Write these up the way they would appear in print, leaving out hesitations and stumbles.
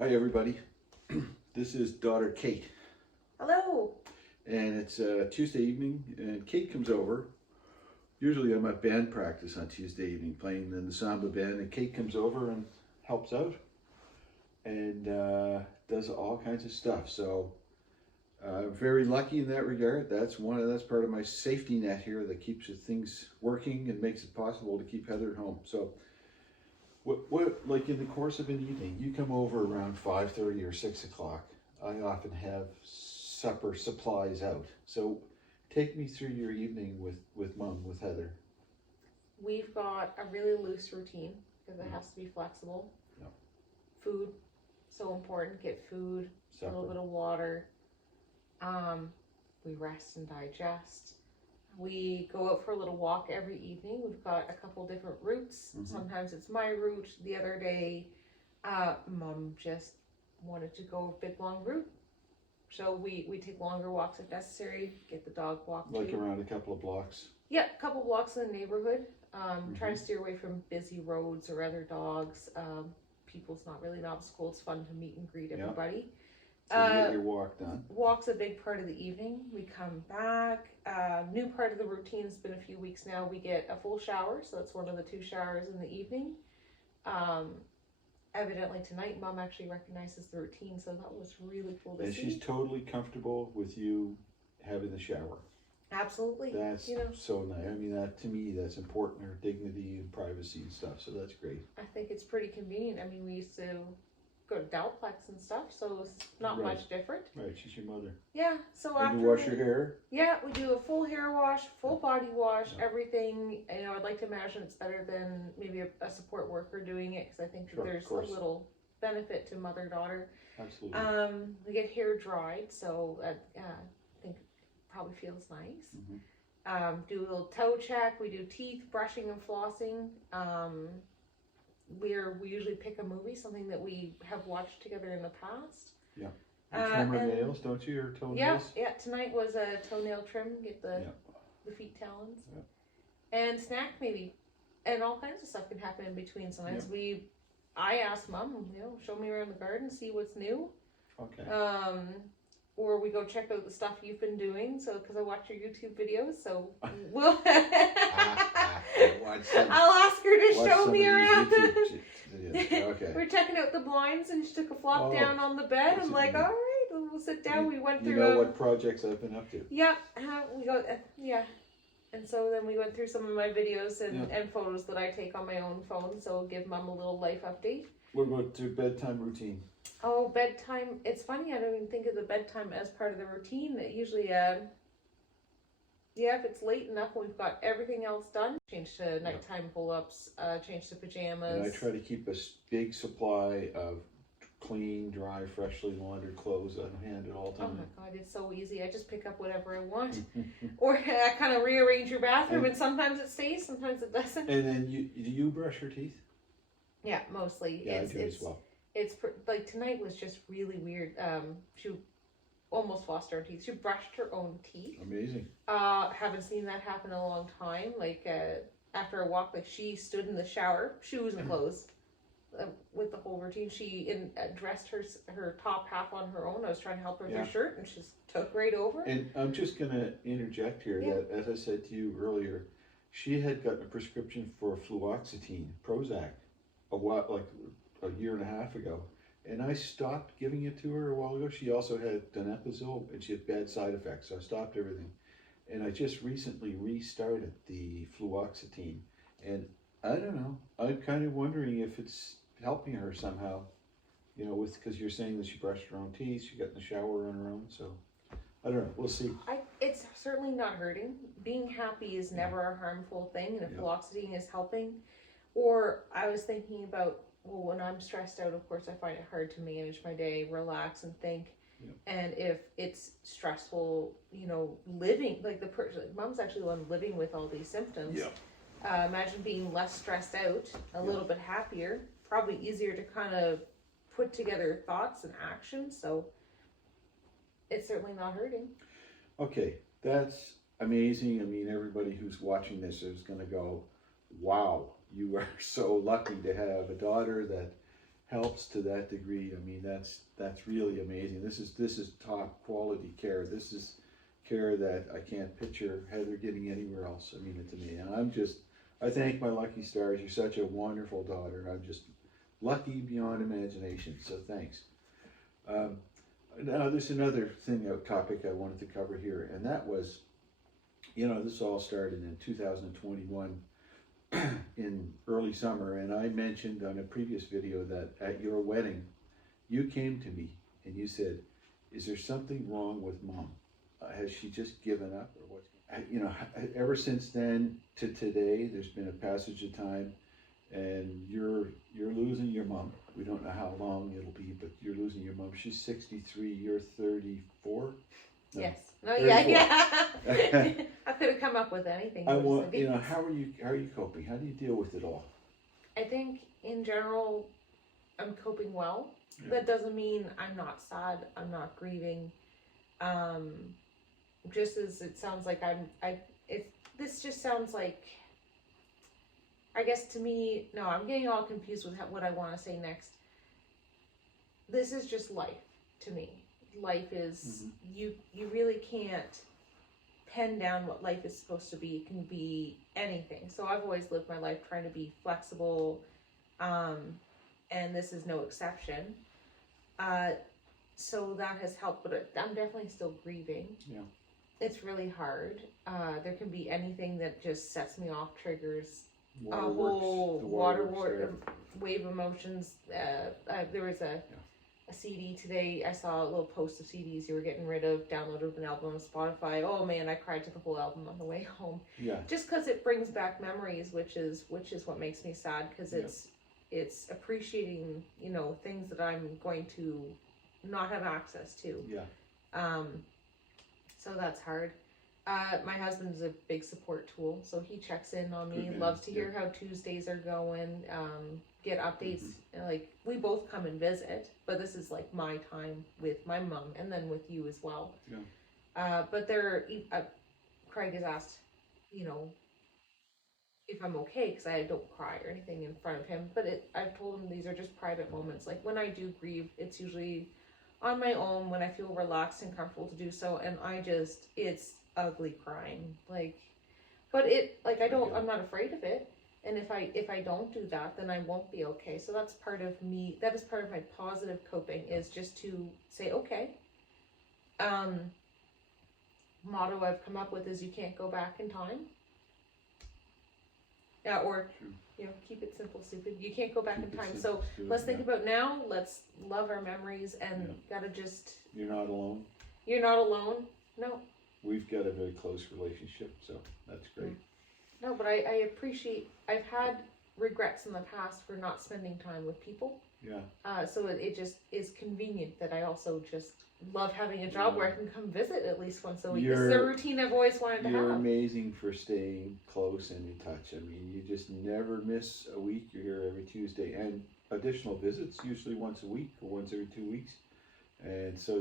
Hi everybody, this is daughter Kate, Hello. and it's Tuesday evening, and Kate comes over. Usually I'm at band practice on Tuesday evening playing in the Samba band, and Kate comes over and helps out and does all kinds of stuff. So very lucky in that regard. That's part of my safety net here that keeps things working and makes it possible to keep Heather at home. So what like in the course of an evening, you come over around 5:30 or 6 o'clock. I often have supper supplies out. So take me through your evening with Mom, with Heather. We've got a really loose routine because it has to be flexible. Yeah. Food, so important. Get food, Supper. a little bit of water. We rest and digest. We go out for a little walk every evening. We've got a couple different routes. Mhm. Sometimes it's my route. The other day, Mom just wanted to go a big long route. So we take longer walks if necessary, get the dog walked Like too. around a couple of blocks. Yeah, a couple blocks in the neighborhood. Try to Mhm. steer away from busy roads or other dogs. People's not really an obstacle. It's fun to meet and greet Yeah. everybody. So you get your walk done. Walk's a big part of the evening. We come back. New part of the routine, it's been a few weeks now. We get a full shower, so that's one of the 2 showers in the evening. Evidently tonight, Mom actually recognizes the routine, so that was really cool to And see. she's totally comfortable with you having the shower. Absolutely. That's You know, so nice. I mean, that to me, that's important, her dignity and privacy and stuff. So that's great. I think it's pretty convenient. I mean, we used to go to Dalplex and stuff, so it's not Right. much different. Right, she's your mother. Yeah, so And after you wash your hair? yeah, we do a full hair wash, full body wash, Yeah. everything. You know, I'd like to imagine it's better than maybe a support worker doing it because I think that Sure, of there's a course. little benefit to mother-daughter. Absolutely. We get hair dried, so I think it probably feels nice. Mhm. Do a little toe check. We do teeth brushing and flossing. We usually pick a movie, something that we have watched together in the past. Yeah. You trim her and- nails, don't you, or Yeah, toenails? yeah. Tonight was a toenail trim. Get the Yeah. feet talons, Yeah. and snack maybe, and all kinds of stuff can happen in between. Sometimes I ask Mom, show me around the garden, see what's new. Okay. Or we go check out the stuff you've been doing. So because I watch your YouTube videos, so we'll. Watch some- I'll ask her to watch show some me of these around. YouTube videos. Okay. We're checking out the blinds, and she took a flop down on the bed. I'm like, all right, we'll sit down. We went through. You know what projects I've been up to. Yeah, we go. And so then we went through some of my videos and photos that I take on my own phone. So give Mom a little life update. What about your bedtime routine? Oh, bedtime. It's funny. I don't even think of the bedtime as part of the routine. It usually, if it's late enough, we've got everything else done. Change to nighttime pull-ups. Change to pajamas. And I try to keep a big supply of clean, dry, freshly laundered clothes on hand at all Oh times. my God, it's so easy. I just pick up whatever I want. Or I kind of rearrange your bathroom, and sometimes it stays, sometimes it doesn't. And then do you brush your teeth? Yeah, mostly. Yeah, I do as well. It's like tonight was just really weird. She almost lost her teeth. She brushed her own teeth. Amazing. Haven't seen that happen in a long time. Like after a walk, like she stood in the shower, shoes and clothes, with the whole routine. She dressed her top half on her own. I was trying to help her with her shirt, and she just took right over. And I'm just gonna interject here that, as I said to you earlier, she had gotten a prescription for fluoxetine, Prozac, a year and a half ago, and I stopped giving it to her a while ago. She also had donepezil, and she had bad side effects, so I stopped everything. And I just recently restarted the fluoxetine, and I don't know. I'm kind of wondering if it's helping her somehow. Because you're saying that she brushed her own teeth, she got in the shower on her own, so I don't know. We'll see. It's certainly not hurting. Being happy is never a harmful thing, and if fluoxetine is helping. Or I was thinking about, when I'm stressed out, of course, I find it hard to manage my day, relax, and think. Yep. And if it's stressful, living, like Mom's actually the one living with all these symptoms. Yeah. Imagine being less stressed out, a little bit happier, probably easier to kind of put together thoughts and actions. So it's certainly not hurting. Okay, that's amazing. I mean, everybody who's watching this is going to go, wow, you are so lucky to have a daughter that helps to that degree, I mean, that's really amazing. This is top quality care. This is care that I can't picture Heather getting anywhere else. I mean, it's amazing. And I thank my lucky stars. You're such a wonderful daughter. I'm just lucky beyond imagination. So thanks. Now there's another topic I wanted to cover here, and that was, this all started in 2021 in early summer, and I mentioned on a previous video that at your wedding, you came to me and you said, "Is there something wrong with Mom? Has she just given up, or what's?" Ever since then to today, there's been a passage of time, and you're losing your mom. We don't know how long it'll be, but you're losing your mom. She's 63. You're 34. No, Yes. No. 34. Yeah. I could have come up with anything. I want, how are you coping? How do you deal with it all? I think in general, I'm coping well. Yeah. That doesn't mean I'm not sad. I'm not grieving. Just as it sounds like this just sounds like, I guess to me, no, I'm getting all confused with what I want to say next. This is just life to me. Life is, you really can't pen down what life is supposed to be. It can be anything. So I've always lived my life trying to be flexible, and this is no exception. So that has helped, but I'm definitely still grieving. Yeah. It's really hard. There can be anything that just sets me off, triggers a Waterworks, whole the water waterworks wave emotions. There was a CD today. I saw a little post of CDs you were getting rid of, downloaded an album on Spotify. Oh man, I cried to the whole album on the way home. Yeah. Just because it brings back memories, which is what makes me sad, because it's appreciating things that I'm going to not have access to. Yeah. So that's hard. My husband's a big support tool, so he checks in on me, Good man. loves to hear how Tuesdays are going, get updates. Like, we both come and visit, but this is like my time with my mom, and then with you as well. Yeah. But Craig has asked, if I'm okay, because I don't cry or anything in front of him, but I've told him these are just private moments. Like, when I do grieve, it's usually on my own, when I feel relaxed and comfortable to do so, and it's ugly crying, but I'm not afraid of it, and if I don't do that, then I won't be okay. So that's part of me, that is part of my positive coping, is just to say, okay. Motto I've come up with is, you can't go back in time. Yeah, or keep it simple, stupid. You can't go back in time. So let's think about now. Let's love our memories, and gotta just. You're not alone. You're not alone. No. We've got a very close relationship, so that's great. No, but I appreciate. I've had regrets in the past for not spending time with people. Yeah. So it just is convenient that I also just love having a job where I can come visit at least once a week. This is a routine I've always wanted to have. You're amazing for staying close and in touch. I mean, you just never miss a week. You're here every Tuesday, and additional visits usually once a week or once every 2 weeks. And so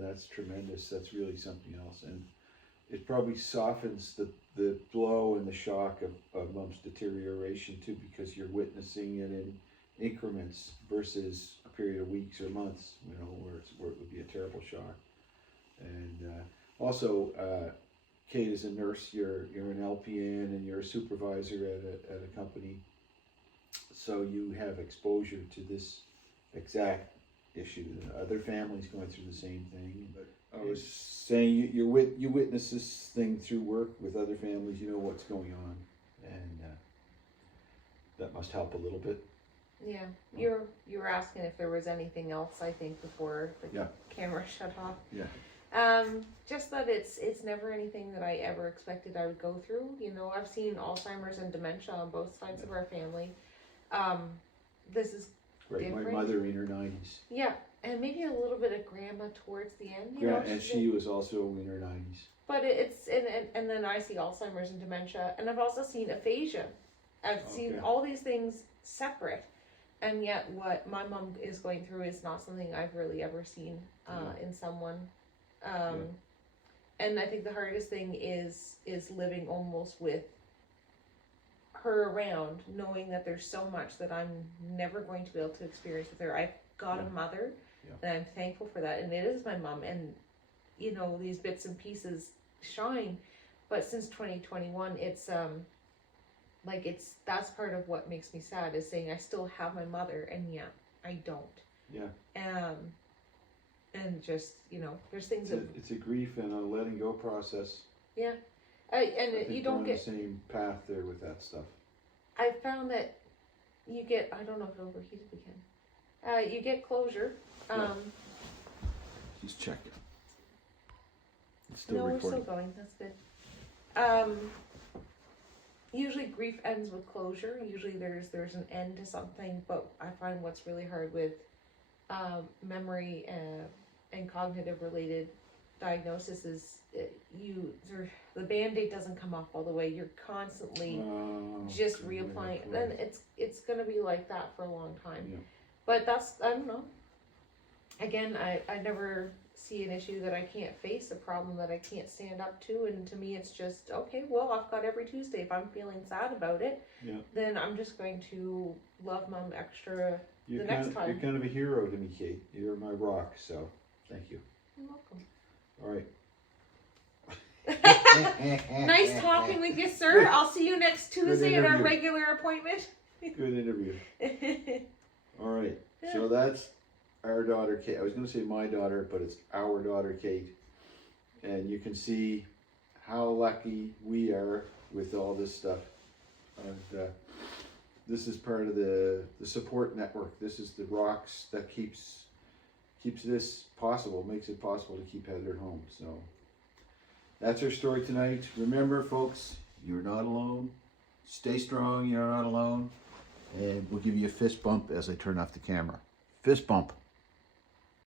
that's tremendous. That's really something else, and it probably softens the blow and the shock of Mom's deterioration too, because you're witnessing it in increments versus a period of weeks or months, where it would be a terrible shock. And also, Kate is a nurse. You're an LPN, and you're a supervisor at a company, so you have exposure to this exact issue. Other families going through the same thing. But I was saying, you witness this thing through work with other families. You know what's going on, and that must help a little bit. Yeah, you were asking if there was anything else, I think, before the camera shut off. Yeah. Just that it's never anything that I ever expected I would go through. I've seen Alzheimer's and dementia on both sides of our family. This is different. My mother in her 90s. Yeah, and maybe a little bit of grandma towards the end. And she was also in her 90s. But and then I see Alzheimer's and dementia, and I've also seen aphasia. I've seen all these things separate. And yet what my mom is going through is not something I've really ever seen in someone. And I think the hardest thing is living almost with her around, knowing that there's so much that I'm never going to be able to experience with her. I've got a mother, and I'm thankful for that, and it is my mom, and you know, these bits and pieces shine, but since 2021, it's like that's part of what makes me sad, is saying I still have my mother, and yet I don't. And just, you know, there's things it's a grief and a letting go process. And I think you we're don't on get the same path there with that stuff. I found that you get, I don't know if it overheated again. You get closure. Just check. It's still No, recording. we're still going. That's good. Usually grief ends with closure. Usually there's an end to something, but I find what's really hard with memory and cognitive related diagnosis is the Band-Aid doesn't come off all the way. You're constantly just reapplying, and it's gonna be like that for a long time. Yeah. But that's, I don't know. Again, I never see an issue that I can't face, a problem that I can't stand up to, and to me it's just, okay, well, I've got every Tuesday. If I'm feeling sad about it, then I'm just going to love Mom extra next time. You're kind of a hero to me, Kate. You're my rock, so thank you. You're welcome. All right. Nice talking with you, sir. I'll see you next Tuesday at our interview. regular appointment. Good interview. All right. So that's our daughter, Kate. I was going to say my daughter, but it's our daughter, Kate. And you can see how lucky we are with all this stuff. And this is part of the support network. This is the rocks that keeps this possible, makes it possible to keep Heather home. So that's our story tonight. Remember, folks, you're not alone. Stay strong, you're not alone. And we'll give you a fist bump as I turn off the camera. Fist bump.